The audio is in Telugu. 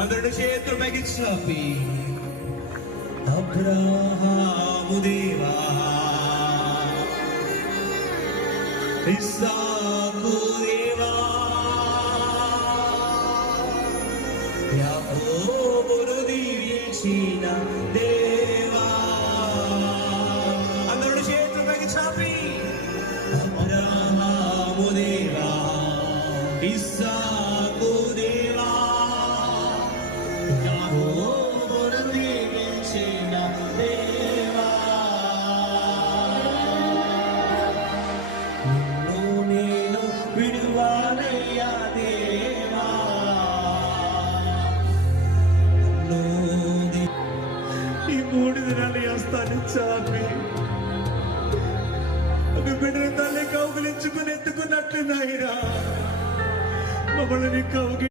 అందరూ చేతులు పైకి చాపి అబ్రహాము దేవా, ఇస్సాకు దేవా, యాకోబును దీవించిన దేవా. అందరూ చేతులు పైకి చాపి అబ్రహాము దేవా, ఇస్సాకు దేవా, యాకోబును దీవించిన దేవా. నిన్ను నేను విడువనయ్యా దేవా. ఈ 3 దినాలు హస్తాన్ని చాపి ఒక బిడ్డని తల్లి కౌగిలించుకుని ఎత్తుకున్నట్లు నాయనా మమ్మల్ని కౌగి